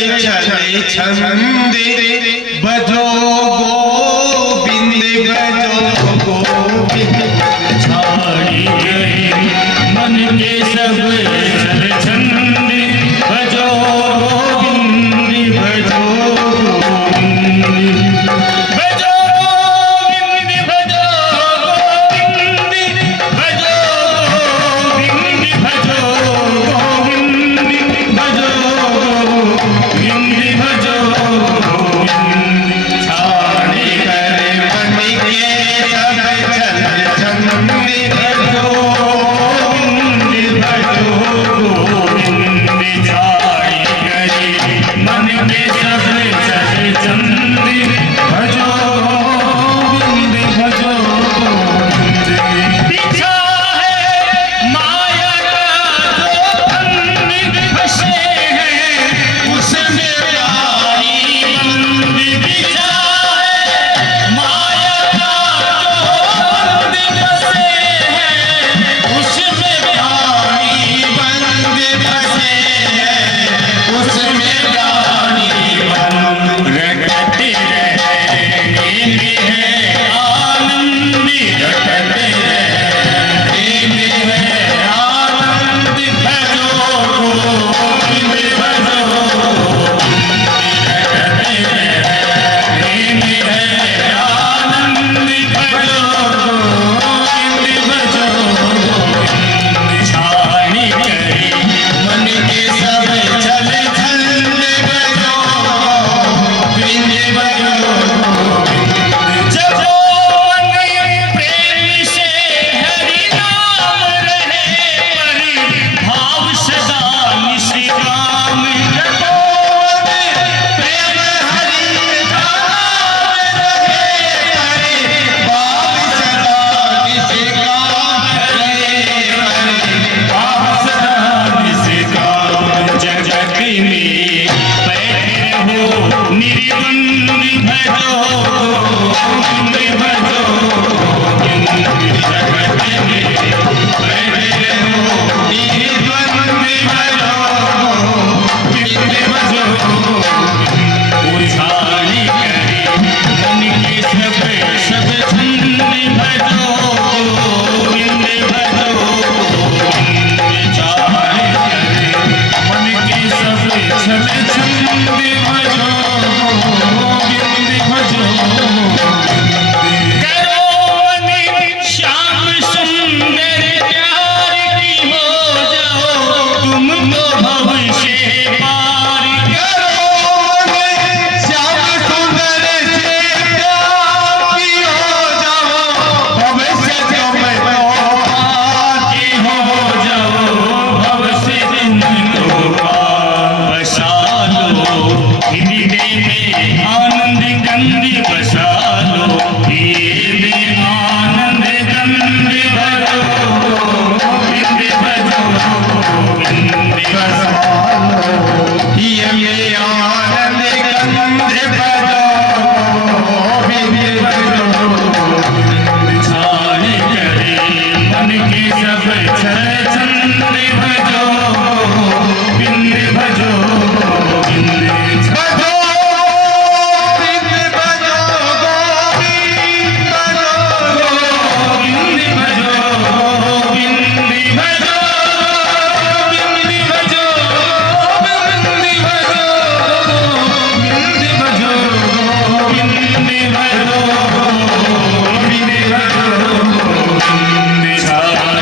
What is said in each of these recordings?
चले छंदे बजो गोविंद बजो गोविंद छाड़ी गए मन के सब चल छंदे बजो गोविंद बजो गोविंद बजो गोविंद बजो गोविंद बजो गोविंद बजो गोविंद बजो गोविंद बजो गोविंद छाड़ी करे मन के सब चले छंदे बजो गोविंद भजो गोविंद छाड़ी गए मन के सब चल चंदी भजो गोविंद भजो गोविंद पीछा है माया का जो बंद फंसे हैं उसमें प्यारी बंद पीछा है माया का जो बंद फंसे हैं उसमें प्यारी बंद बसे उसमें रानी बन रटते रहेंगे है आनंद रटते रहेंगे है आनंद भजो गोविंद भजो रटते रहेंगे है आनंद भजो गोविंद भजो छानी करी मन के सब चले छंदे बजो गोविंद बजो जब मन प्रेम से हरि नाम रहे परि भाव सदा निष्काम जपो प्रेम हरि नाम रहे परे भाव सदा निष्काम रहे परे भाव सदा निष्काम जगत में बैठे रहो निर्बंध भजो गोविंद भजो गोविंद जगत में बैठे रहो निर्द्वंद बजो गोविंद भजो उछाली करे मन के सब छंद भजो गोविंद भजो गोविंद चाल करे मन के सब छल छंद भजो गोविंद भजो करो मन श्याम सुंदर प्यार की हो जाओ तुम तो भविष्य पार करो श्याम सुंदर से प्यार की हो जाओ भविष्य तुम तो पार के हो जाओ भविष्य तुम तो पार बसा लो हृदय में आनंद गंध बसा लो हृदय में आनंद गंध भरो गोविंद भजो गोविंद ये आनंद गंध बजो गोविंद बजो छाड़ करे मन के सब छल छंद भजो गोविंद भजो गोविंद बजो गोविंद बजो गोविंद बजो गोविंद भजो गोविंद भजो गोविंद भजो गोविंद भजो गोविंद भजो गोविंद भजो गोविंद भजो गोविंद छाड़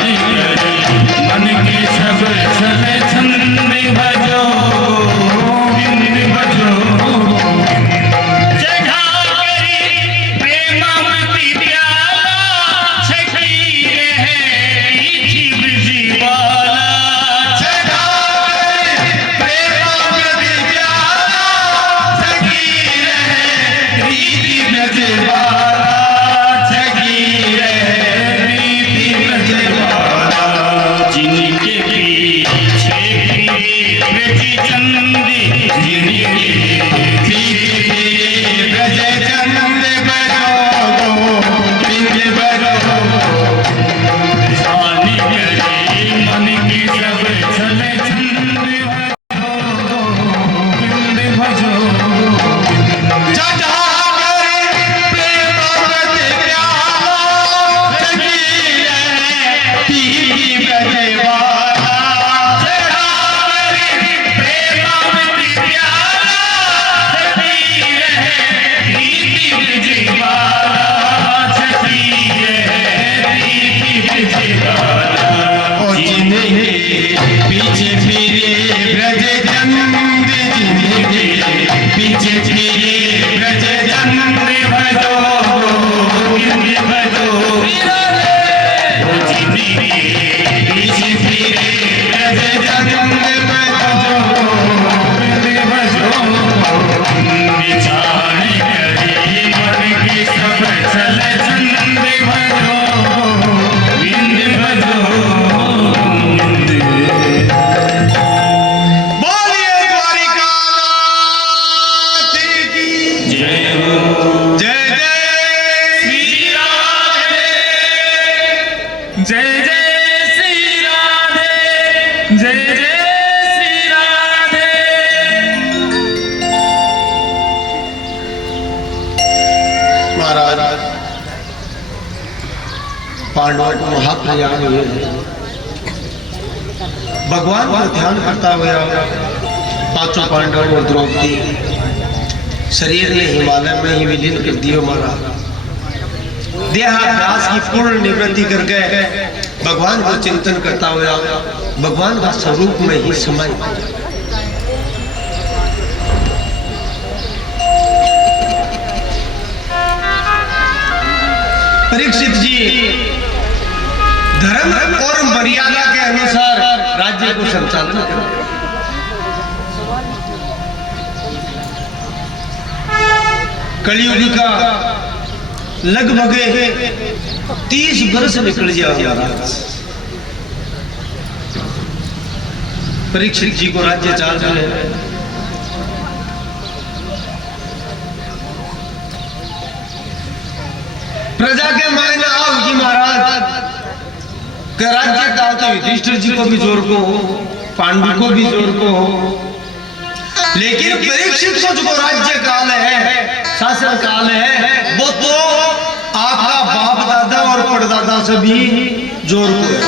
जय जय श्री राधे, जय जय श्री राधे। महाराज पांडवों को महाप्रयाण हुए, भगवान पर ध्यान करता हुआ पांचों पांडवों और द्रौपदी शरीर ने हिमालय में ही विलीन कर दियो। महाराज देहाभ्यास की पूर्ण निवृत्ति करके भगवान को चिंतन करता हुआ भगवान का स्वरूप में ही समाई। परीक्षित जी धर्म और मर्यादा के अनुसार राज्य को संचालन करें। कलयुग का लगभग 30 वर्ष निकल गया। परीक्षित जी को राज्य चाल रहे हैं। प्रजा के मायने आओ जी महाराज का राज्य काल तो युधिष्ठिर जी को भी जोर को हो, पांडु को भी जोर को हो, लेकिन परीक्षित को जो राज्य काल है, शासन काल है, वो तो आपका बाप दादा और परदादा से भी जोर को है।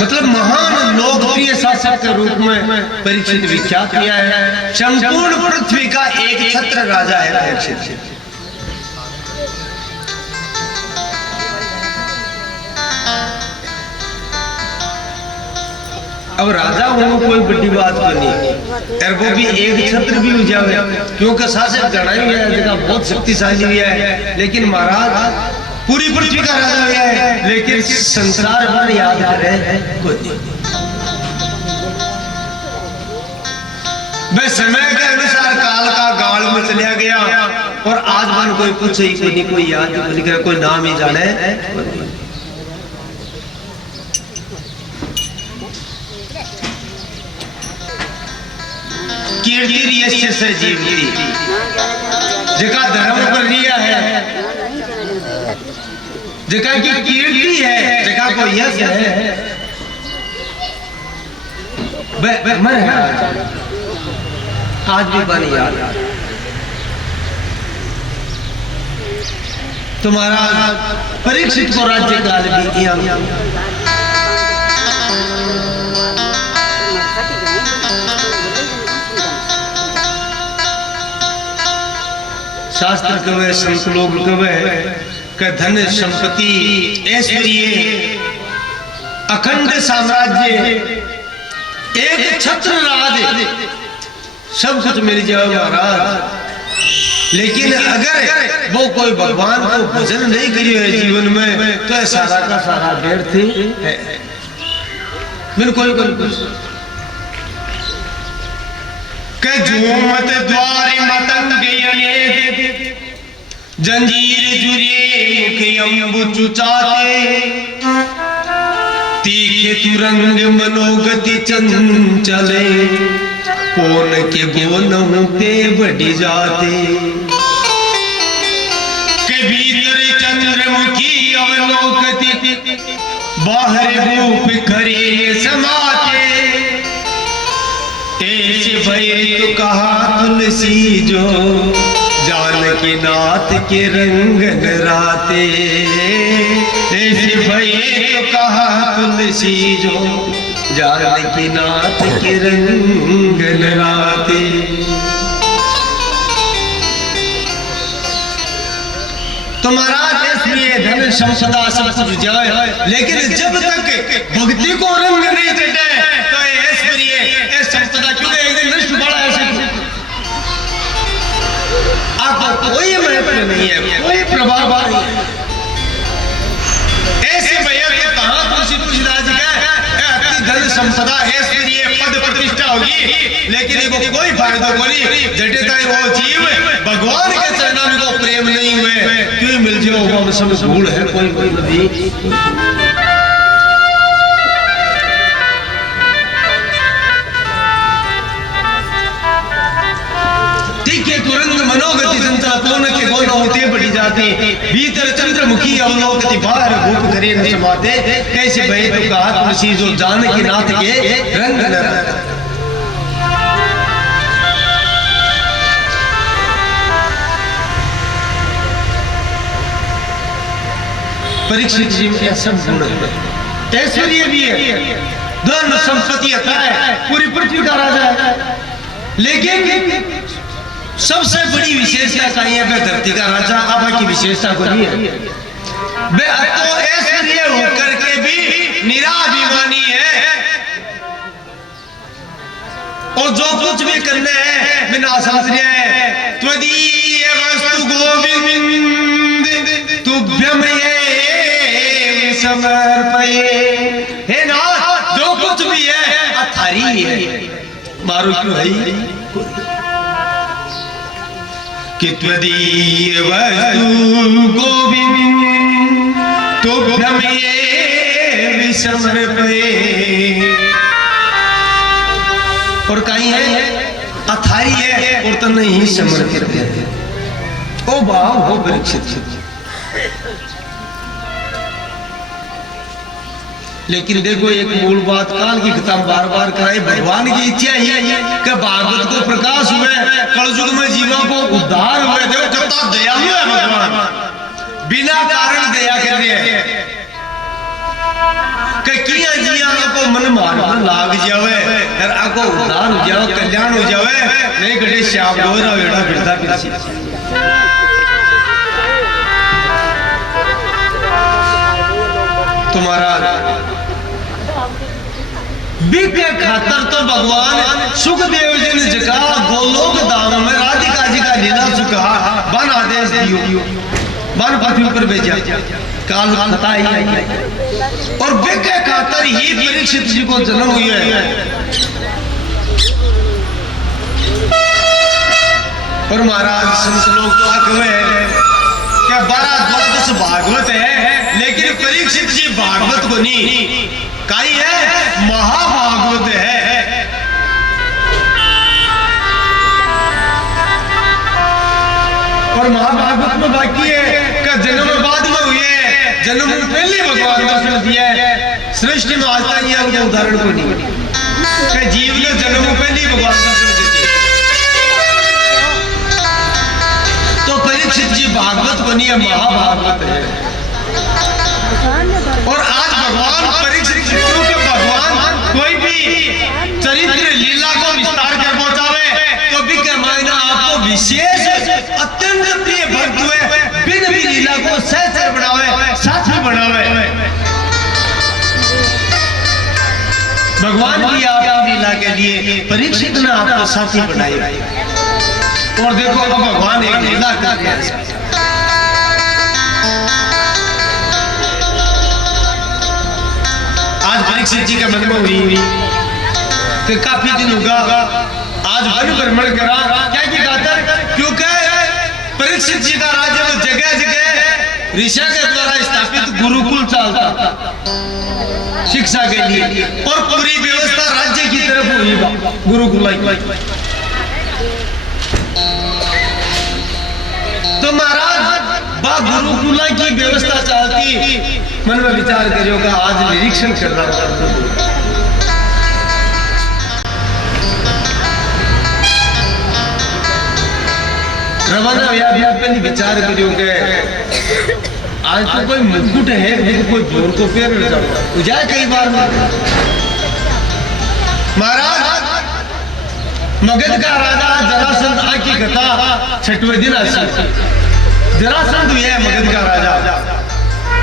मतलब महान लोकप्रिय शासक के रूप में परीक्षित विख्यात किया है। संपूर्ण पृथ्वी का एक छत्र राजा है परीक्षित। अब राजा होना कोई बड़ी बात नहीं, और वो भी एक छत्र भी हो जाए, क्योंकि शासक जड़ा ही है, जगह बहुत शक्तिशाली भी है, लेकिन महाराज पूरी पृथ्वी का राजा भी है, लेकिन संसार भर याद करे कोई नहीं। वह समय के अनुसार काल का गाल में चलिया गया, और आज मन कोई पूछे ही कोई नहीं, कोई याद नहीं करे, कोई नाम ही जाने। कीर्ति यश से जीवती, जगह धर्म पर रिया है, जगह की कीर्ति है, जगह को यश है, मैं आज भी बनी याद। तुम्हारा परीक्षित को राज्य काल भी दिया। शास्त्र कवे संत लोग कवे कि धन संपत्ति ऐश्वर्य अखंड साम्राज्य एक छत्र राज सब कुछ मिल जाए महाराज, लेकिन अगर वो कोई भगवान को भजन नहीं करिए है जीवन में, तो सारा का सारा व्यर्थ है। बिल्कुल के झूमत द्वारे मतंगे अनेक, जंजीर जुरे मुख अम्बु चुचाते, तीखे तुरंग मनोगति चंचले, कौन के गोनों पे बढ़ी जाते, के भीतर चंद्रमुखी अवलोकति, बाहर रूप खरे समाते, ऐसे भये तो कहा तुलसी जो जानकी नाथ के रंग राते, ऐसे भये तो कहा तुलसी जो जानकी नाथ के रंग राते। तो महाराज इसलिए धन संपदा सब कुछ जाए, लेकिन जब तक भक्ति को रंग नहीं चढ़े तो ऐश्वर्य संपदा क्यों एक दिन नष्ट पड़ा ऐसे आपको कोई महत्व नहीं है, कोई प्रभाव नहीं है। ऐसे भैया तो कहां तुलसीदास जी का धन संपदा ऐश्वर्य पद प्रतिष्ठा होगी, लेकिन वो कोई फायदा नहीं। जटेता वो जीव भगवान के चरणों में को प्रेम नहीं हुए, क्यों मिल जाओ हम सब धूल है कोई नदी। तीखे तुरंग मनोगति संचार जाते भीतर चंद्रमुखी अवलोकति बाहर भूप करे न समाते कैसे भय तो कहा तुलसी जो जान के नाथ के रंग न रंग। परीक्षित जी में सब गुण है, ऐश्वर्य भी है, धन संपत्ति अता है, पूरी पृथ्वी का राजा है, लेकिन सबसे बड़ी विशेषता कहीं है वे धरती का राजा। अब की विशेषता को नहीं है, वे तो ऐश्वर्य होकर के भी निराभिमानी है और जो कुछ भी करने है बिना शास्त्रीय है। त्वदीय वस्तु गोविंद तुभ्यम समर्पये, हे नाथ जो कुछ भी है अथारी है, मारो क्यों है कि त्वदीय वस्तु गोविंद तुभ्यम समर्पये। और कहीं है अथारी है और तो नहीं समर्पित है। ओ भाव हो परीक्षित, लेकिन देखो एक मूल बात काल की किताब बार बार कराई, भगवान की इच्छा ही है कि भागवत को प्रकाश हुए, कलयुग में जीवों को उद्धार हुए। देखो कितना दयालु है भगवान, बिना कारण दया कर रहे हैं कि किया जिया को मन मारना लाग जावे और आको उद्धार हो जाओ, कल्याण हो जावे, नहीं कटे श्याम दोहरा वेड़ा फिरता फिरसी। तुम्हारा बिग के खातर तो भगवान सुखदेव जी ने जगा गोलोक धाम में राधिका जी का लीला सुखा बन आदेश दियो, बन पृथ्वी पर भेजा, काल खता ही और बिग के खातर ही परीक्षित जी को जन्म हुआ है। और महाराज संत लोग तो अकवे क्या 12 भागवत है, लेकिन परीक्षित जी भागवत को नहीं काई है, महाभागवत है। और महाभागवत में बाकी है का जन्म बाद में हुए, जन्म में पहले भगवान दर्शन दिया है। सृष्टि में आज तक यह उदाहरण को नहीं, जीव ने जन्म में पहले भगवान दर्शन दिए। तो परीक्षित जी भागवत को नहीं है, महाभागवत है। और आज भगवान परीक्षित जी को भगवान कोई भी चरित्र लीला को विस्तार कर पहुंचावे तो भी मायना आपको विशेष अत्यंत प्रिय भक्त हुए, बिन भी लीला को सहचर बनावे, साथी बनावे। भगवान की आपकी लीला के लिए परीक्षित ने आपको साथी बनाई। और देखो अब भगवान एक लीला कर रहे हैं। आज परीक्षित जी का मन में हुई कि काफी दिन होगा आज वन भ्रमण करा, क्या की खातर, क्योंकि परीक्षित जी का राज्य में जगह जगह ऋषि के द्वारा स्थापित गुरुकुल चलता शिक्षा के लिए, और पूरी व्यवस्था राज्य की तरफ हुई गुरुकुल। तो महाराज बा गुरुकुला की व्यवस्था चलती, मन में विचार करियो का आज निरीक्षण कर रहा था। रवाना पहले विचार करियो के आज तो कोई मुकुट है, कोई भोर को फेर जाए कई बार। महाराज मगध का राजा जरासंध आकी कथा 6वें दिन जरासंध हुआ है मगध का राजा।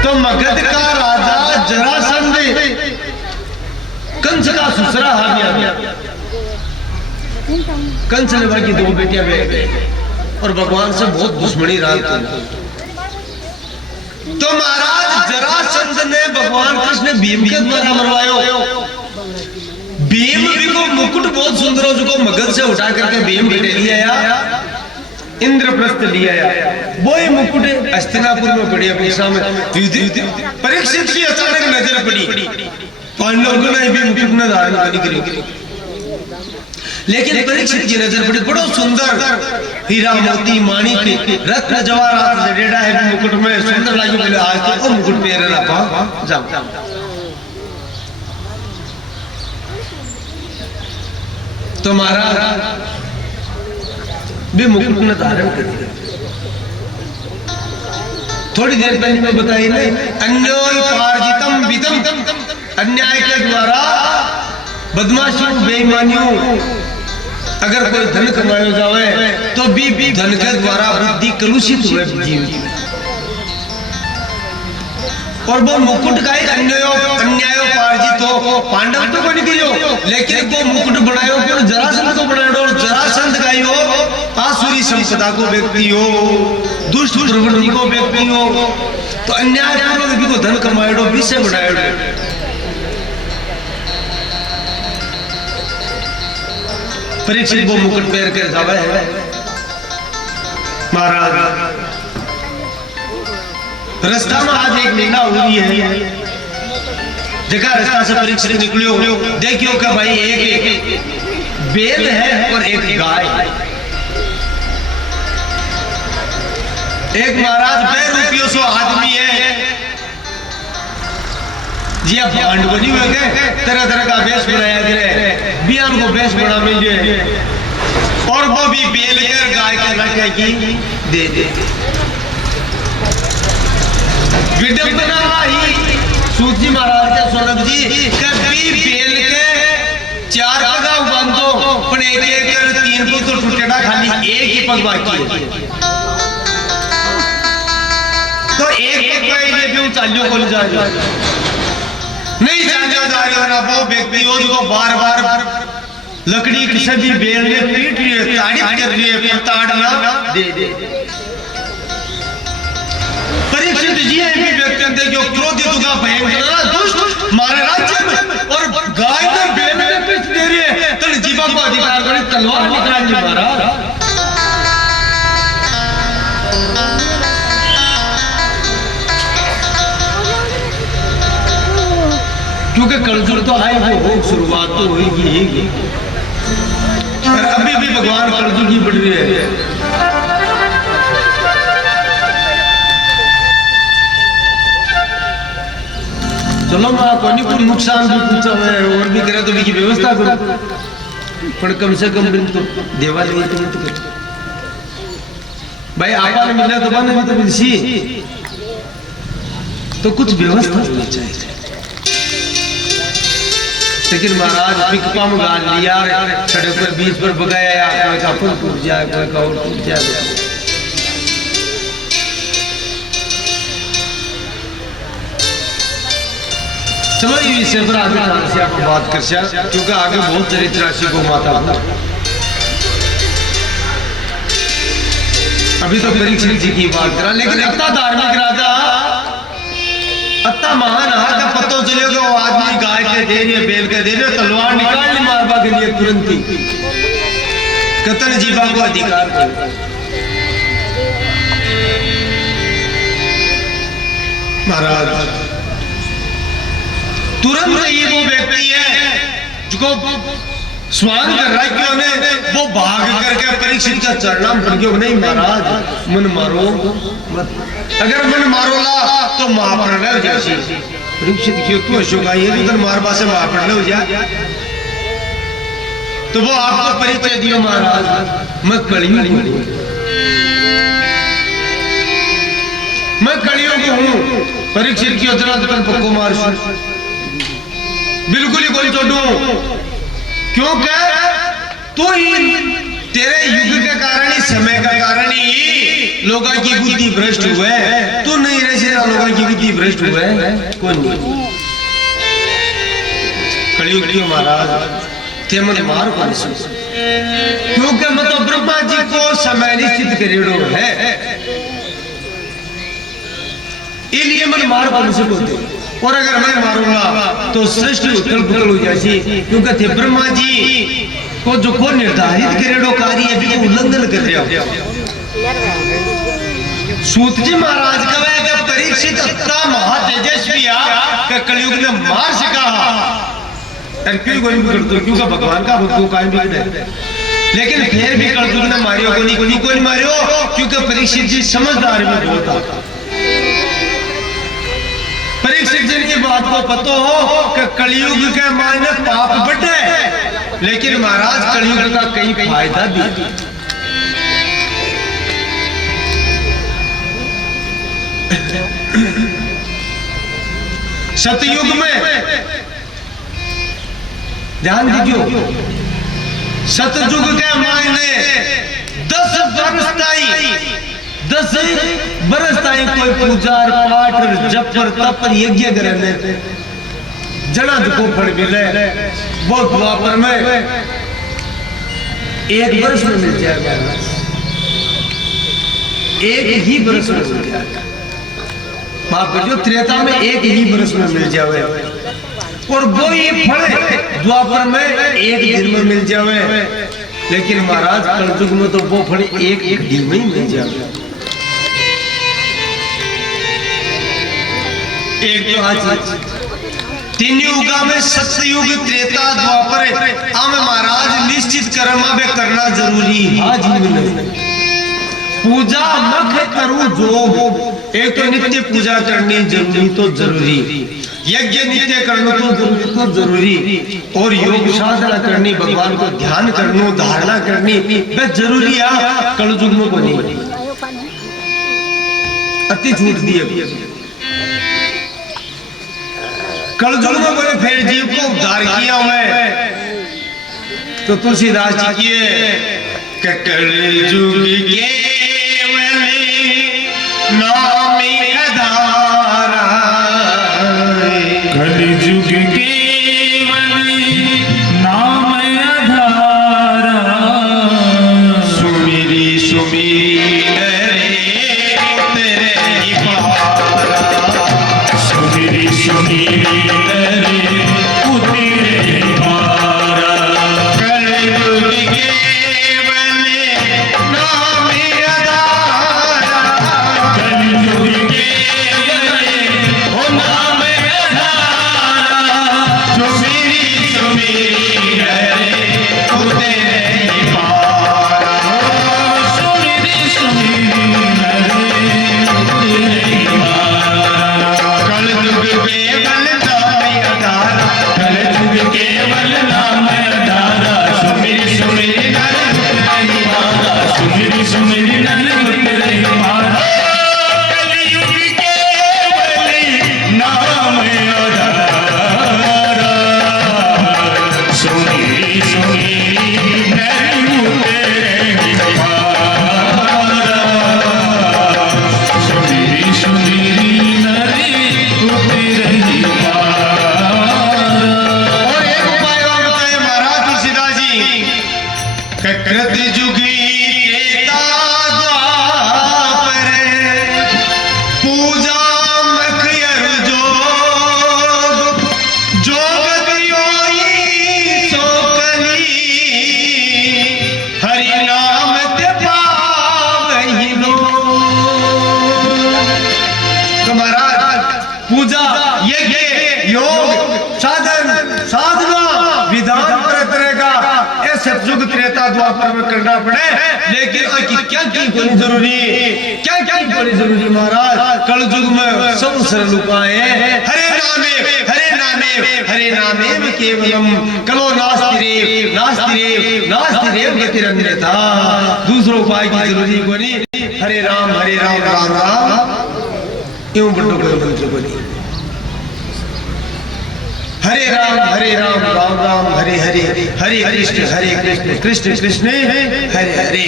तो मगध का राजा जरासंध कंस का ससुरा हाबिया, कंस ने बाकी 2 बेटियां बेटे और भगवान से बहुत दुश्मनी रहा। तो महाराज जरासंध ने भगवान कृष्ण भीम के द्वारा मरवायो। भीम भी को मुकुट बहुत सुंदर हो, जो मगध से उठा करके भीम बेटे लिया या इंद्रप्रस्थ लिया या वो ही मुकुट हस्तिनापुर में पड़ी अपनी में। परीक्षित की अचानक नजर पड़ी, पांडवों ने भी मुकुट न धारण करी। लेकिन परीक्षित की नजर पड़ी बड़ो सुंदर हीरा मोती माणिक रत्न जवाहरात जड़ेड़ा है मुकुट में सुंदर लगी। बोले आज तो मुकुट पहन रहा जाओ। तो महाराज भी मुकुट ने धारण कर दिया। थोड़ी देर पहले मैं बताई नहीं, अन्योय पार्जितम विदम, अन्याय के द्वारा बदमाशियों बेईमानियों अगर कोई धन कमाया जावे तो भी धन के द्वारा बुद्धि कलुषित हुए जीव। और वो मुकुट का एक अन्याय पार्जित हो पांडव तो को निकलियो, लेकिन वो मुकुट बनायो को जरासंध को बनायो। और जरासंध का हो आसुरी संपदा को व्यक्ति हो, दुष्ट प्रवृत्ति को व्यक्ति हो, तो अन्याय पूर्वक भी को धन कमायो विषय बनायो। परीक्षित वो मुकुट पहन कर जावे है। महाराज रास्ता में आज एक लीला हुई है, जगह रास्ता से परीक्षित निकलियो, देखियो कि भाई एक बैल है और एक गाय। एक महाराज 2 रुपयों सो आदमी है जी, अब भांड बनी हुए के तरह तरह का वेश बनाया गया, बियान को वेश बना मिल जाए, और वो भी बैल के गाय के लड़के की दे दे। विडंबना ही सूची महाराज के सोनक जी कभी बेल के 4 पगा बांधो पण एक कर 3 को तो टूटेड़ा, खाली एक ही पग बाकी है। तो एक ये भी चालियों को ले जाए नहीं चालियों जा रहे ना, वो व्यक्ति हो जो बार लकड़ी किसी भी बेल ने पीट रही है, ताड़ी कर रही है, ताड़ना दे दे। परीक्षित जी है भी व्यक्ति देखियो क्रोधित होगा, भयंकर दुष्ट मारे राज्य में, और गाय ने बेल में पीछ दे रही है, तो जीवा को अधिकार करे तलवार निकाल ली महाराज। क्योंकि कलजुग तो आए वो शुरुआत तो होगी ही, पर अभी भी भगवान कलजुग ही बढ़ रही है। चलो मैं कोई कोई नुकसान भी पूछा है और भी करे तो भी की व्यवस्था करो, पर कम से कम दिन तो देवा नहीं तो भाई आपा ने मिला तो बने तो मिलसी, तो कुछ व्यवस्था होनी चाहिए। लेकिन महाराज पिकपा में गाल लिया, सड़क पर बीच पर बगाया, कोई का फूल टूट जाए, कोई का और टूट जाए। चलो ये विषय पर आगे से आपको बात कर सकते, क्योंकि आगे बहुत चरित्र राशि को माता हूं। अभी तो परीक्षित जी की बात करा, लेकिन इतना धार्मिक राजा इतना महान है का पता चलेगा वो आदमी गाय के दे रही है, बैल के दे रही है, तलवार निकाल ली मारवा के लिए तुरंत ही कतन जीवा को अधिकार कर। महाराज तुरंत ही वो व्यक्ति है जो स्वान कर रहा है, क्यों ने वो भाग करके परीक्षित का चरणाम पड़ गया। नहीं महाराज मन मारो मत, अगर मन मारोला तो महाप्रणव जैसी। परीक्षित क्यों तू अशोक आई है, तो मारबा से महाप्रणव जा, तो वो आपको परिचय दियो महाराज मैं कलियुग मैं कलियुग हूँ। परीक्षित की उतना पक्को मार बिल्कुल ही कोई छोड़ू, क्योंकि तू ही तेरे युग के कारण ही समय का कारण ही लोगों की बुद्धि भ्रष्ट हुए, तू नहीं रहे लोगों की बुद्धि भ्रष्ट हुए कौन नहीं। कलियुग महाराज थे मन मार कौन सी, क्योंकि मैं तो ब्रह्मा जी को समय निश्चित करेड़ो है, इसलिए मन मार कौन से बोलते। और अगर मैं मारूंगा तो सृष्टि उथल पुथल हो जाएगी, क्योंकि थे ब्रह्मा जी को जो को निर्धारित करेड़ो कार्य है भी उल्लंघन कर रहे हो। सूत जी महाराज कहे कि परीक्षित इतना महातेजस्वी है कि कलयुग ने मार सका, अरे क्यों कोई भी करतो क्यों का भगवान का भक्त को काहे बिगड़े, लेकिन फिर भी कलजुग ने मारियो को नहीं, क्यों को नहीं मारियो, क्योंकि परीक्षित जी समझदार भी बहुत था। परीक्षित जी की बात को पता हो कि कलयुग के मायने पाप बढ़े, लेकिन महाराज कलयुग का कई फायदा भी। सतयुग में ध्यान दीजिए, सतयुग के मायने 10 बरस ताई कोई पूजा पाठ जप तप यज्ञ करे जना को फल मिले, वो द्वापर में 1 वर्ष में मिल जाएगा, 1 ही वर्ष में मिल जाएगा। माफ कर दो, त्रेता में 1 ही वर्ष में मिल जावे, और वो ही फल द्वापर में 1 दिन में मिल जावे, लेकिन महाराज कलयुग में तो वो फल 1 दिन में ही मिल जावे। एक तो आज 3 युगा में सतयुग त्रेता द्वापर आम महाराज निश्चित कर्मा में करना जरूरी है जीवन में। पूजा मख करूं जो, एक तो नित्य पूजा करनी जरूरी तो जरूरी, यज्ञ नित्य करना तो जरूरी, और योग साधना करनी, भगवान को ध्यान करना, धारणा करनी वह जरूरी है। कलयुग में को नहीं, अति छूट दिए। कलयुग में बोले फिर जीव को उद्धार किया हुआ तो तुलसीदास जी किए कलयुग के नाम आधारा, कलयुग केवल नाम आधारा, सुमिरी सुमिरी तेरे ही पारा, सुमिरी सुमिरी तेरे पारा, कलयुग केवल नाम आधारा, कलयुग केवल नाम आधारा, सुमिरी सुमिरी तेरे ही पारा, सुमिरी सुमिरी तेरे पारा, कलयुग केवल नाम आधारा, कलयुग केवल नाम आधारा, सुमिरी सुमिरी तेरे पारा, सुमिरी सुमिरी तेरे पारा, कलयुग केवल नाम आधारा, सुमिरी सुमिरी तेरे पारा, सुमिरी सुमिरी तेरे पारा। और एक उपाय और बताए महाराज तुलसीदास जी, कृत जुगी त्रेता द्वापर, पूजा मख जोग, जोग दियोई सो कली, हरि नाम ते पावहि लोग। तो महाराज पूजा यज्ञ योग साधना विधान तरह का ऐसे सतयुग त्रेता द्वापर में करना पड़े, लेकिन क्या कोई जरूरी, क्या जरूरी महाराज कलयुग में सब सरल उपाय है। हरे नामे में केवलम कलो नास्तिरेव गतिरन्यथा, दूसरा उपाय की जरूरी को नहीं। हरे राम राम राम क्यों बड़ो कोई मंत्र को नहीं। हरे राम राम राम हरे हरे, हरे कृष्ण कृष्ण कृष्ण हरे हरे।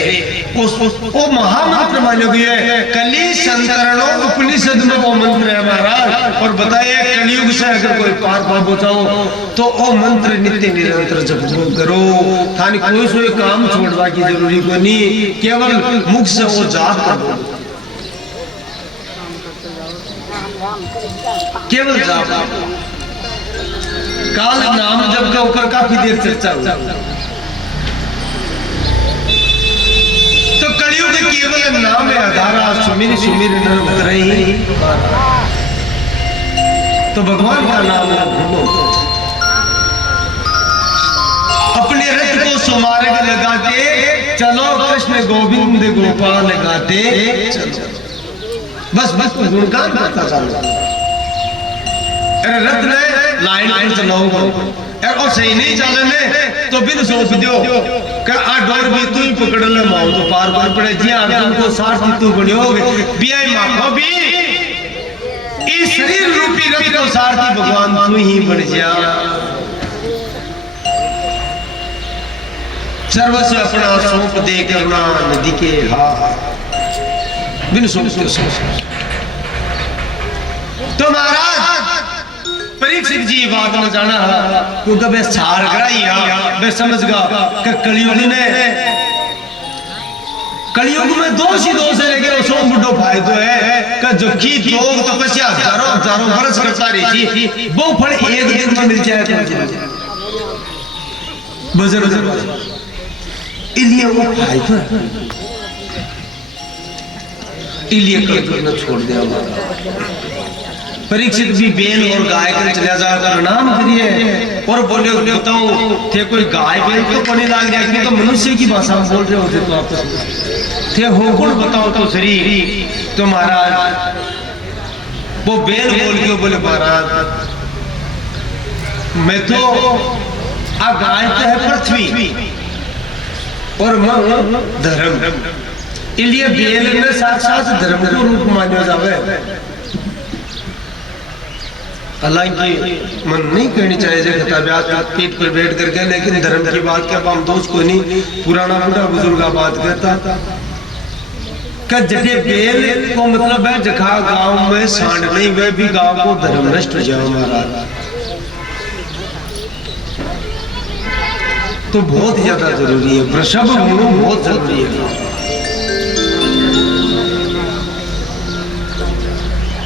वो महामंत्र माने गए है, कली संतरणों उपनिषद में वो मंत्र है महाराज। और बताइए कलयुग से अगर कोई पार पा बचाओ तो वो मंत्र नित्य निरंतर जप करो, थानी कोई सोई काम छोड़वा की जरूरी को नहीं, केवल मुख से वो जाप करो, केवल जाप। काल नाम जब का ऊपर काफी देर चर्चा हुआ, तो कलयुग केवल नाम है आधारा, सुमिर नर रही, तो भगवान का नाम भूलो। सुमार्ग लगाते चलो, कृष्ण गोविंद गोपाल गाते चलो। बस बस गुणगान करता चलो। अरे रथ ने लाइन पर चलाओ और सही नहीं चलने तो बिन सौंप दो कि आ डोर भी तू ही पकड़ ले, माओ तो पार कर पड़े। जी अर्जुन को सारथी तू बनियोगे, बिया माखो भी इस शरीर रूपी रथ को सारथी भगवान तू ही बन जा। सर्वस्व अपना सौंप दे करना नदी के हाथ बिन सौंप तो महाराज परीक्षित जी बात न जाना क्योंकि वे सार कराइया वे समझ गा कि कलयुग में दोष ही दोष है, लेकिन सौ बुढ़ो फायदो है कि जो की योग तपस्या हजारों हजारों वर्ष करता रही थी वो फल एक दिन में मिल जाए बजर इसलिए वो फायदो है, इसलिए कलयुग ने छोड़ दिया। परीक्षित भी बेल और गाय कर चला जा प्रणाम करिए और बोले बताओ थे कोई गाय बेल तो कोने लाग रहा है, तो मनुष्य की भाषा में बोल रहे होते तो आप थे हो कौन बताओ तो शरीर तो महाराज वो बेल बोल के बोले महाराज मैं तो आ गाय तो है पृथ्वी और मैं धर्म, इसलिए बेल में साक्षात धर्म को रूप माना जावे। हालांकि मन नहीं कहनी चाहिए किताबियात पीठ पर बैठ करके, लेकिन धर्म की बात क्या हम दोष को नहीं, पुराना बूढ़ा बुजुर्ग बात कहता कि जटे बेल को मतलब है जखा गांव में सांड नहीं वे भी गांव को धर्म नष्ट हो जाए महाराज, तो बहुत ज्यादा जरूरी है। वृषभ होना बहुत जरूरी है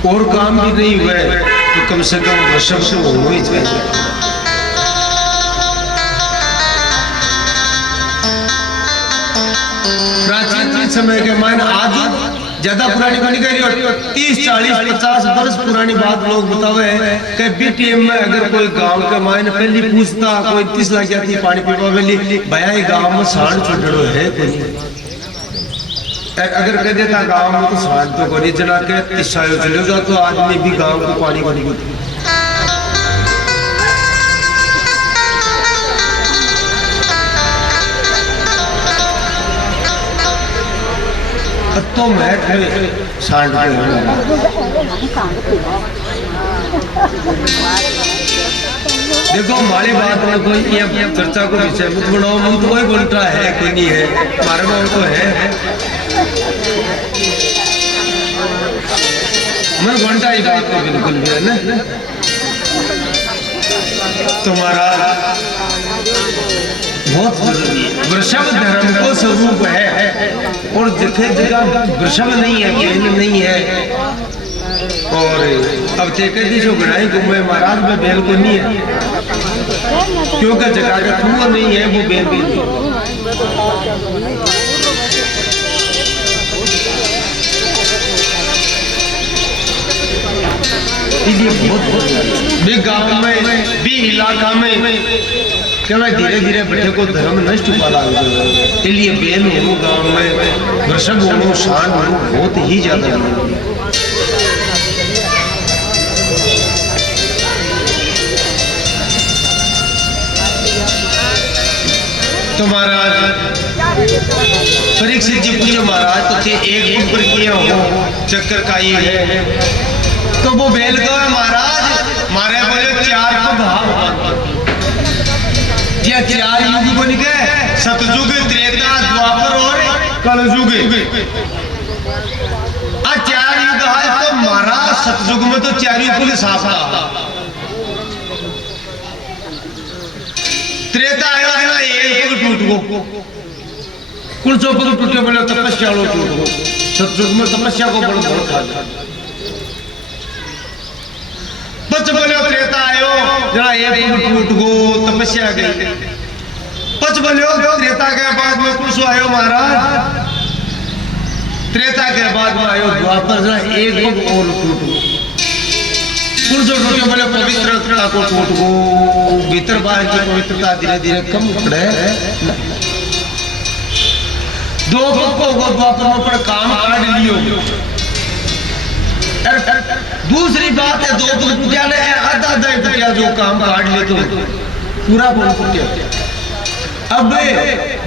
और काम भी नहीं हुए तो कम से कम वृषभ से होना ही चाहिए। प्राचीन समय के मान आज ज्यादा पुरानी बात नहीं कह रही, 30 40 50 वर्ष पुरानी बात लोग बतावे कि बीटीएम में अगर कोई गांव के मायने पहली पूछता कोई 30 लाख जाती पानी पीवा वेली भैया गांव में सांड छुटड़ो है कोई, अगर कह देता गांव में तो सांड तो कोई जना के 30 साल चले जाओ तो आदमी भी गांव को पानी को नहीं तो मैं सांड देखो हमारी बात में कोई ये चर्चा को विषय मत बनाओ, मन तो कोई बोलता है कोई नहीं है, हमारे में तो है मन घंटा ही बात को बिल्कुल भी है ना तुम्हारा बहुत वृषभ धर्म को स्वरूप है और जिथे जगह वृषभ नहीं है केंद्र नहीं है और अब चेकर जो गढ़ाई घूमे महाराज में बेल को नहीं है क्योंकि जगह का कुआं नहीं है वो बेल भी नहीं। भी गांव में भी इलाका में क्या धीरे धीरे बच्चे को धर्म नष्ट पाला इसलिए बेल हो गांव में वृषभ हो शान हो बहुत ही ज्यादा तो महाराज परीक्षित जी पूछे महाराज तो एक ऊपर किए हो चक्कर का ये है तो वो बेल को है महाराज मारे बोले 4 भाव क्या 4 युग बन गए सतयुग त्रेता द्वापर और कलयुग। आज 4 युग है तो महाराज सतयुग में तो 4 युग के साथ त्रेता आया है ना एक टूट गो कुल चौपक टूटे बोले तपस्या लो टूट गो सतयुग में तपस्या को बड़ा बहुत था बच बोले त्रेता आयो जरा एक टूट गो तपस्या गई पच बोले त्रेता के बाद में कुछ आयो महाराज त्रेता के बाद में आयो द्वापर जरा एक और टूट गो पुरुषों टूटे बोले पवित्रता को टूट गो भीतर बाहर की पवित्रता धीरे धीरे कम पड़े दो पक्कों को द्वापर पर काम काट लियो दूसरी बात है दो पुटिया ने आधा आधा पुटिया जो काम काट ले तो पूरा बोल पुटिया अब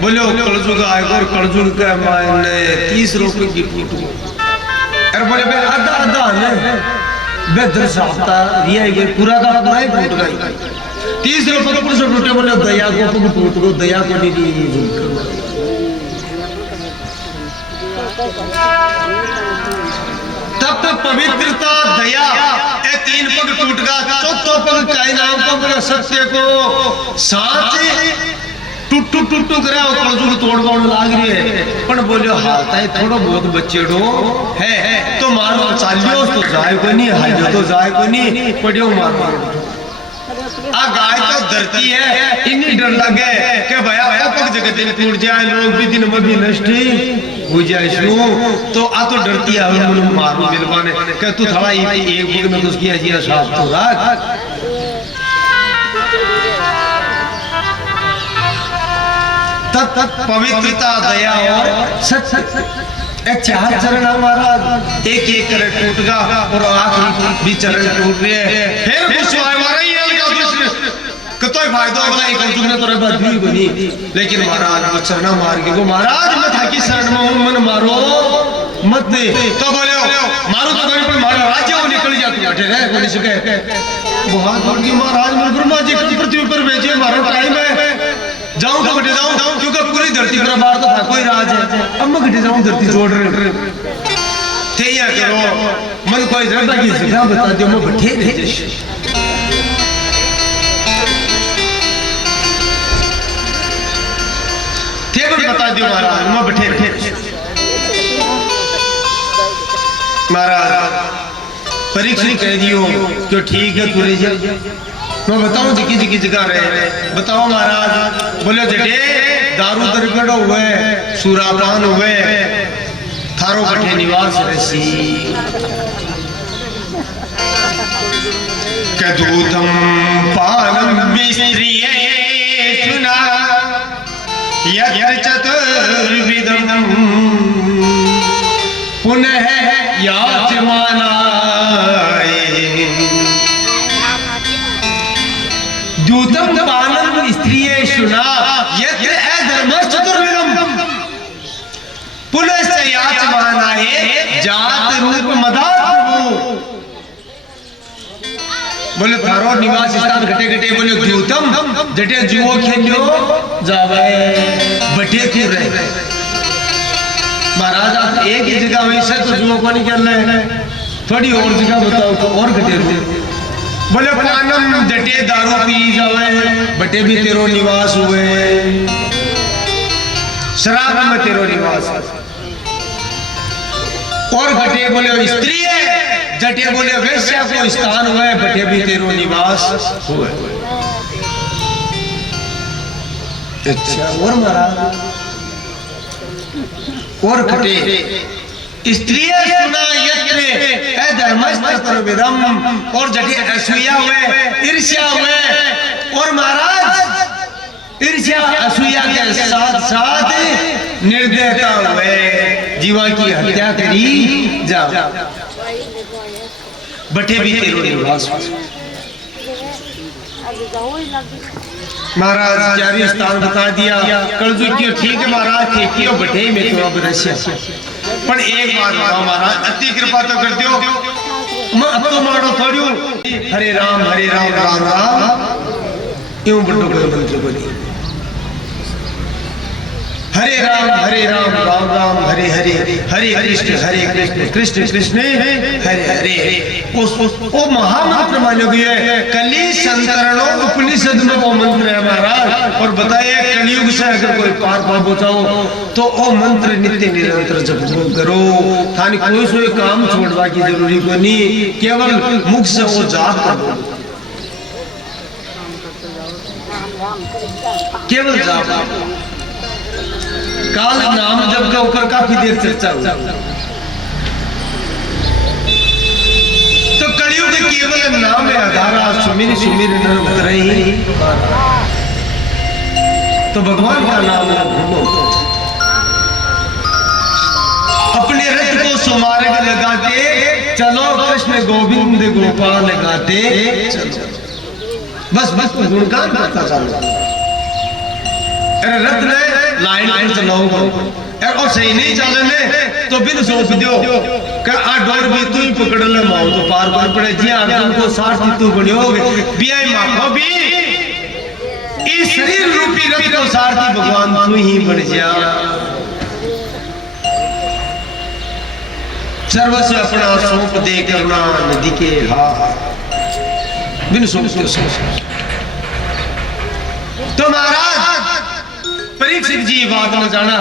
बोलो कलजुग आएगा और कलजुग का मायने 30 रुपए की फूट अरे बोले बे आधा आधा ने बे दर्शाता ये पूरा का पूरा ही फूट गई 30 रुपए पुरुष टूटे बोले दया को टूट गो दया को नहीं तब तक पवित्रता दया ये 3 पग टूट गया चौथा पग का नाम को बोले सत्य को साच टूट करे और कलजुग तोड़ तोड़ लाग रही है पण बोलियो हालता है थोड़ा बहुत बच्चेड़ो है तो मारो चालियो तो जाए को नहीं हालियो तो जाए को नहीं पड़ियो मारो आ गाय तो डरती है इन्हीं डर लगे कि भया पग जगह दिन टूट जाए लोग भी दिन में भी नष्ट हो जाए शू तो आ तो डरती है हम मारो बिलवाने कि तू थोड़ा एक पग में तो उसकी अजिया साफ तो रख पवित्रता दया और सच चार चरण हमारा एक एक कर टूट गया और आखिरी भी चरण टूट रहे हैं फिर कुछ कतोई फायदा होगा एक कलजुग ने तोरे बात भी बनी लेकिन महाराज को चरना मार के को महाराज मैं थाकी शरण में हूं मन मारो मत दे तो बोले मारो तो गरीब पर मारो राज्य वो निकल जा तू बैठे रहे बोले सके बहुत बोल के महाराज मेरे ब्रह्मा जी की पृथ्वी पर भेजे मारो टाइम है जाऊं तो घटे जाऊं क्योंकि पूरी धरती पर बाहर तो था कोई राज है अब मैं घटे जाऊं धरती छोड़ रहे थे या करो मन कोई जरा की जगह बता दो मैं बैठे रहे टेबल बता दियो महाराज मैं बैठे रहे महाराज परीक्षित कह दियो तो ठीक है पूरे मैं बताऊं जिकी जगह रहे बताओ महाराज बोले जटे दारू दरगड़ हुए सूरापान हुए थारो बटे निवास रसी कदूतम पानम विस्त्रिये सुना यत्र चतुर्विधम पुनः याचमाना दूतम पानम स्त्रिये सुना यत्र अधर्म चतुर्विधम पुनः याचमानाये जात रूप मदार प्रभु बोले थारो निवास स्थान घटे घटे बोले दूतम जटे जुओ खेलियो जावे बटे क्यों रहे महाराज आप एक ही जगह वैसे तो जुओ को नहीं करना है थोड़ी और जगह बताओ तो और घटे बोले पानम जटे दारू पी जावे बटे भी तेरो निवास हुए शराब में तेरो निवास और घटे बोले स्त्री है जटे बोले वैश्या को स्थान हुए बटे भी तेरो निवास हुए अच्छा और महाराज और घटे स्त्रियां सुना यत्रे अधर्मस्तर्विदम और जटे असूया हुए ईर्ष्या हुए और महाराज ईर्ष्या असूया के साथ साथ निर्दयता हुए जीवा की हत्या करी जा बटे भी तेरो निवास महाराज चारी स्थान बता दिया कलजुग की ठीक है महाराज ठीक है बटे में तो अब रशिया पर एक बात बताओ महाराज अति कृपा तो कर दियो मैं अब तो मारो थोड़ी हरे राम राम राम यूं बड़ो कोई मंत्र बोली हरे राम राम हरे हरे हरे कृष्ण कृष्ण कृष्ण हरे हरे वो महामंत्र मानो गया है कली संतरणों उपनिषद में वो मंत्र है महाराज और बताए कलयुग से अगर कोई पार पा बचाओ तो वो मंत्र नित्य निरंतर जप करो थानी कोई सोई काम छोड़वा की जरूरी को नहीं केवल मुख से वो जाप करो केवल जाप काल नाम जब का ऊपर काफी देर चर्चा हुई तो कलयुग केवल नाम आधारा सुमिर सुमिर नर उतरहि। तो भगवान का नाम न भूलो। अपने रथ को सुमार्ग लगाते चलो, कृष्ण गोविंद गोपाल गाते चलो। बस बस गुणगान करता चलो। अरे रथ ने लाइन पर चलाओ और सही नहीं चलने तो बिन सौंप दो कि आ डोर भी तू ही पकड़ ले माओ तो पार कर पड़े। जी अर्जुन को सारथी तू बनियोगे बियाई माखो भी इस शरीर रूपी रथ को सारथी भगवान तू ही बन जा। सर्वस्व अपना सौंप दे करना नदी के हाथ बिन सौंप तो महाराज परीक्षित जी बात न जाना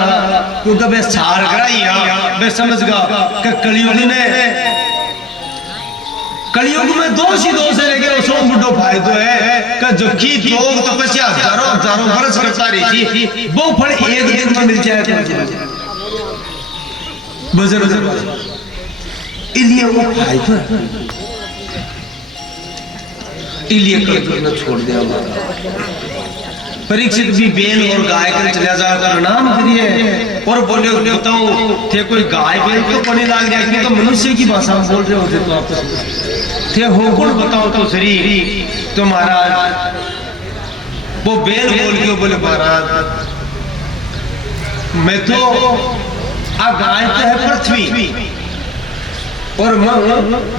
क्योंकि वे सार कराई वे समझ गा कि कलयुग में दोष ही दोष है, लेकिन सौ बुढ़ो फायदो है कि जो की योग तपस्या हजारों हजारों वर्ष करता रही थी वो फल एक दिन में मिल जाए। इसलिए वो फायदा इसलिए कलयुग ने छोड़ दिया। परीक्षित भी बेल और गाय कर चला जाकर प्रणाम करिए और बोले बताओ थे कोई गाय बेल तो कोने लाग जाए कि तो मनुष्य की भाषा में बोल रहे होते तो आप थे हो कौन बताओ तो शरीर तो महाराज वो बेल बोल के बोले महाराज मैं तो आ गाय तो है पृथ्वी और मैं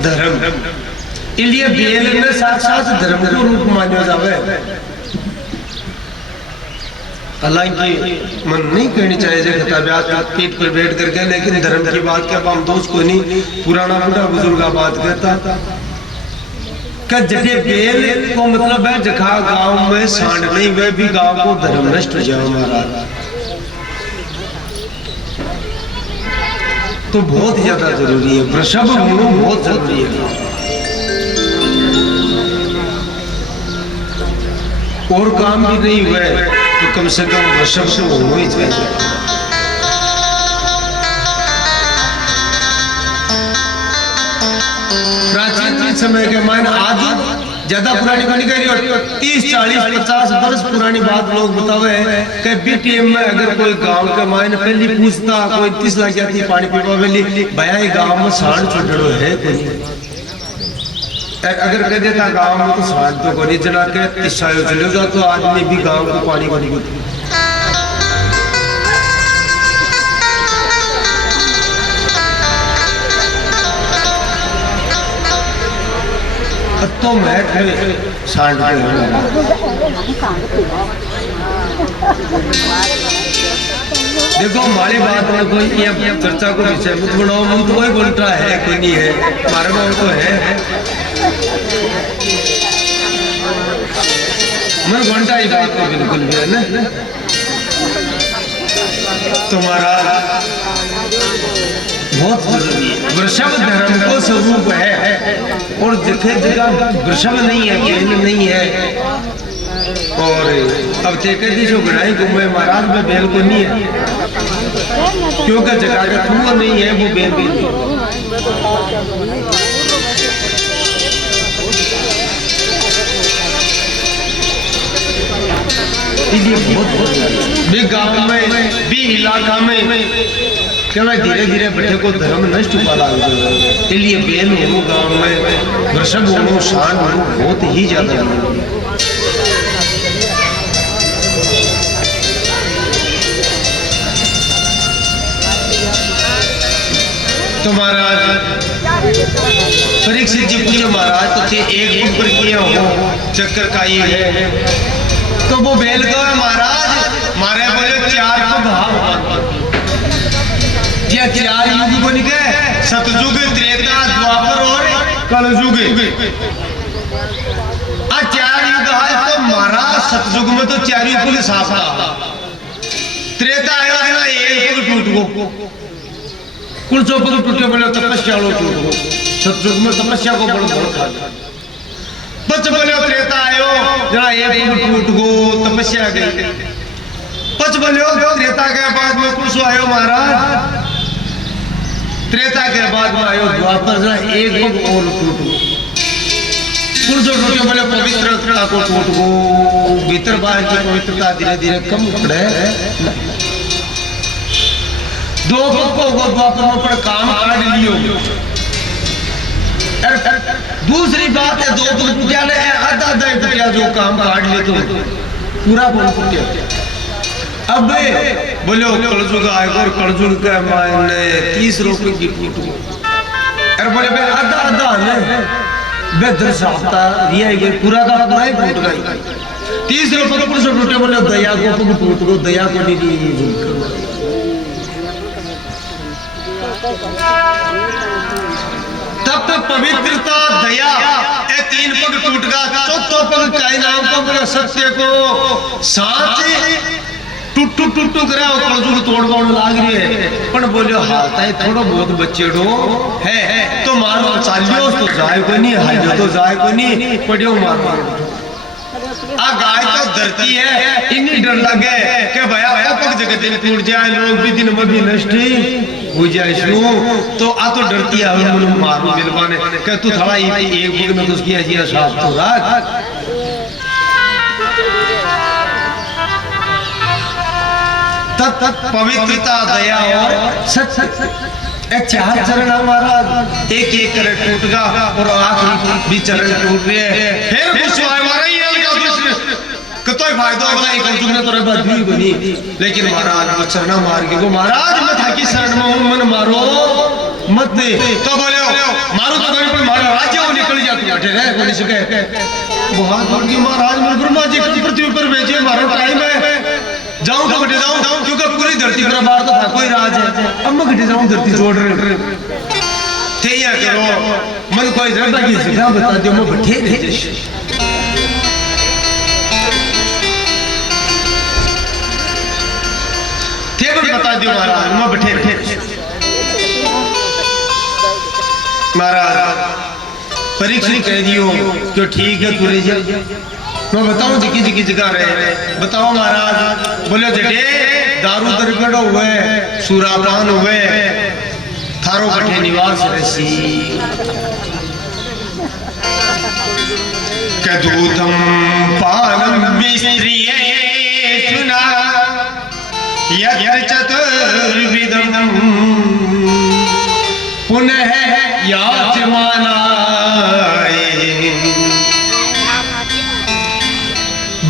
धर्म, इसलिए बेल में साक्षात धर्म को रूप माना जावे। हालांकि मन नहीं कहनी चाहिए किताब पीठ पर बैठ करके, लेकिन धर्म की बात क्या हम दोस्त को नहीं पुराना बूढ़ा बुजुर्ग बात कहता कि जटे बेल को मतलब है जखा गांव में सांड नहीं वे भी गांव को धर्म नष्ट हो जाए महाराज। तो बहुत ज्यादा जरूरी है वृषभ होना बहुत जरूरी है। और काम भी नहीं हुए तो कम से कम वृषभ से होना ही चाहिए। प्राचीन समय के मान आज ज्यादा पुरानी बात नहीं कह रही हो, 30 40 50 वर्ष पुरानी बात लोग बतावे कि बीटीएम में अगर कोई गांव के मान पहली पूछता कोई 30 लाख जाती पानी पीवा वेली भैया गांव में सांड छोड़ो है कोई, अगर कह देता गांव में तो सांड तो कोई जना के 30 साल चले जाओ तो आदमी भी गांव को पानी को नहीं। तो मैं सांड देखो हमारी बात में कोई ये चर्चा को विषय मत बनाओ, मन तो कोई बोलता है कोई नहीं है, हमारे में तो है मैं घंटा ही बात को बिल्कुल भी है ना। तुम्हारा बहुत जरूरी है, वृषभ धर्म को स्वरूप है और जगह जगह वृषभ नहीं है बेल नहीं है। और अब चेकर जी जो गढ़ाई घूमे महाराज में बेल को नहीं है क्योंकि जगह का कुआं नहीं है वो बेल भी नहीं। भी गांव में भी इलाका में क्या धीरे धीरे बच्चे को धर्म नष्ट पाला इसलिए बेल हो गांव में वृषभ हो सांड हो बहुत ही ज्यादा। तो महाराज परीक्षित जी पूछे महाराज तो थे एक ऊपर किया हो चक्कर का ही है तो वो बेल को है महाराज मारे बोले 4 को भाव जी 4 युग को निकले सतयुग त्रेता द्वापर और कलयुग। आज 4 युग है तो महाराज सतयुग में तो 4 युग के साथ था, त्रेता आया है ना एक टूट गो कुल चौपक टूटे बोले तपस्या लो टूट गो, सतयुग में तपस्या को बड़ा बहुत था। पच बोले त्रेता आयो जरा एक टूट गो तपस्या गई, पच बोले त्रेता के बाद में कुछ आयो महाराज, त्रेता के बाद में आयो द्वापर जरा एक और टूट गो पुरुषों टूटे बोले पवित्रता को टूट गो भीतर बाहर की पवित्रता धीरे धीरे कम पड़े दो पक्कों को द्वापर में पर काम काट लियो दूसरी बात है दो टूटिया ने आधा आधा टूटिया जो काम काट ले तो पूरा बोल टूटिया अब बोलो कलजुग आएगा और कलजुग का मायने 30 रुपए की टूट गो अरे बोले बे आधा आधा ने बेदर साफ्ता रिया ये पूरा का पूरा ही टूट गई 30 रुपए को पुरुष टूटे बोले दया को टूट गो दया को नहीं तब तक पवित्रता दया ये 3 पग टूट गया चौथा पग का नाम को बोले सत्य को साथ टूट करा और कलजुग तोड़ लाग रही है पण बोलियो हालता है थोड़ा बहुत बच्चेड़ो है तो मारो चालियो तो जाए को नहीं हालियो तो जाए को नहीं पड़ियो मारो आ गाय तो धरती है इन्हीं डर लगे कि भया पग जगह दिन टूट जाए लोग भी दिन में भी नष्ट हो जाए शू तो आ तो डरती है हम मारो मिलवाने कि तू थोड़ा एक बुक में तो उसकी अजिया साफ तो रख तब पवित्रता दया और सच चार चरण हमारा एक एक कर टूट गया और आखिरी भी चरण टूट रहे हैं फिर कुछ हमारा ही कतोई फायदा वाला एक कलजुग ने तोरे बात भी बनी लेकिन महाराज वो चरण मार के को महाराज मैं था कि शरण में हूं मन मारो मत दे तो बोले मारो तो पर मारा राज्य वो निकल जा तू बैठे रहे कोई सके बहुत बड़ी महाराज मैं ब्रह्मा जी की पृथ्वी पर भेजे मारो टाइम है जाऊं तो घटे जाऊं क्योंकि पूरी धरती पर बाहर तो था कोई राज है अब मैं घटे जाऊं धरती जोड़ रहे थे या करो मन कोई जनता की जगह बता दो मैं बैठे थे बता दो महाराज मैं बैठे रहे महाराज परीक्षा कह दियो तो ठीक है पूरे मैं बताऊं जिकी जगह रहे बताओ महाराज बोले जटे दारू दरगड़ हुए सूरापान हुए थारो कठे निवास रसी कदूतम पानम विस्त्रिय सुना यत्र चतुर्विधम पुनः याचमानाय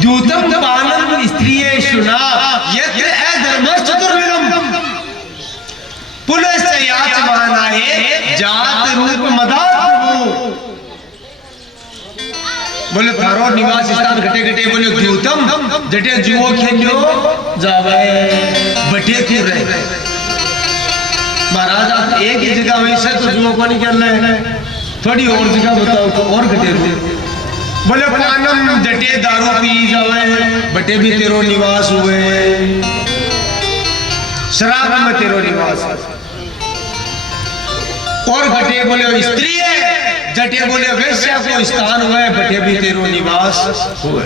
दूतम पानम स्त्रिये सुना यत्र अधर्म चतुर्विधम पुनश्च याचमानाय जात रूप मदात प्रभु बोले थारो निवास स्थान घटे घटे बोले द्यूतम जटे जुओ खेलो जावे बटे क्यों रहे महाराज आप एक ही जगह वैसे तो जुओ को नहीं करना है थोड़ी और जगह बताओ तो और घटे बोले पानम जटे दारू पी जावे बटे भी तेरो निवास हुए शराब में तेरो निवास और घटे बोले स्त्री जटे बोले वैश्या को स्थान हुए बटे भी तेरो निवास हुए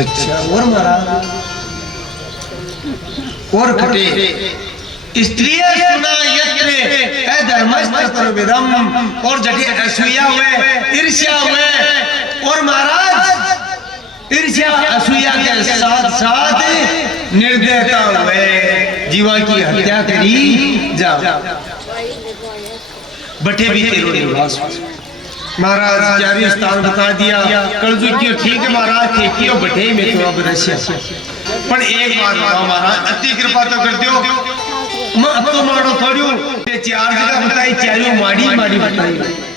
अच्छा और महाराज और घटे स्त्री सुना यत्र अधर्मस्तर्विदम और जटे असूया हुए ईर्ष्या हुए और महाराज ईर्ष्या असूया के साथ साथ निर्दयता हुए जीवा की हत्या करी जाओ बटे भी तेरो निवास महाराज चारी स्थान बता दिया कलजुग क्यों ठीक है महाराज ठीक क्यों बटे में तो अब रस्या पर एक बात बताओ महाराज अति कृपा तो कर दो मैं अब तो मारो थोड़ी चार जगह बताई चारों माड़ी बताई